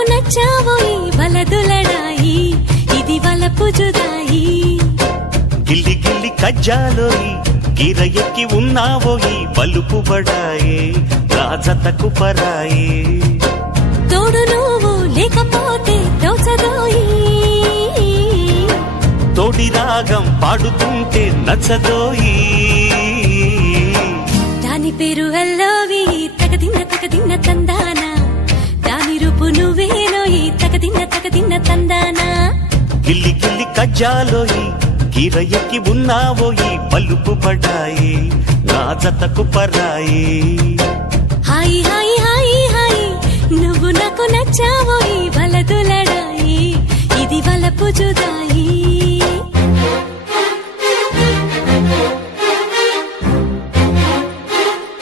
నాకు నచ్చావోయి వలదులడాయి ఇది వలపు జుదాయి గిల్లి గిల్లి కజ్జాలోయి గిర ఎక్కి ఉన్నావోయి బలుపు బడాయే రాజతకు పరాయే తోడు నువ్వు లేకపోతే దోచదోయి తోడి రాగం పాడుతుంటే నచ్చదోయి దాని పేరు అల్లోవి తగదిన్న తందానా దాని రూపు నువ్వేనోయి తగదిన్న తందానా గిల్లి గిల్లి కజ్జాలోయి గిర ఎక్కి ఉన్నావోయి బలుపు బడాయే రాజతకు పరాయే హాయి హాయి హాయి హాయి నువ్వు నాకు నచ్చావోయి వలదులడాయి ఇది వలపు జుదాయి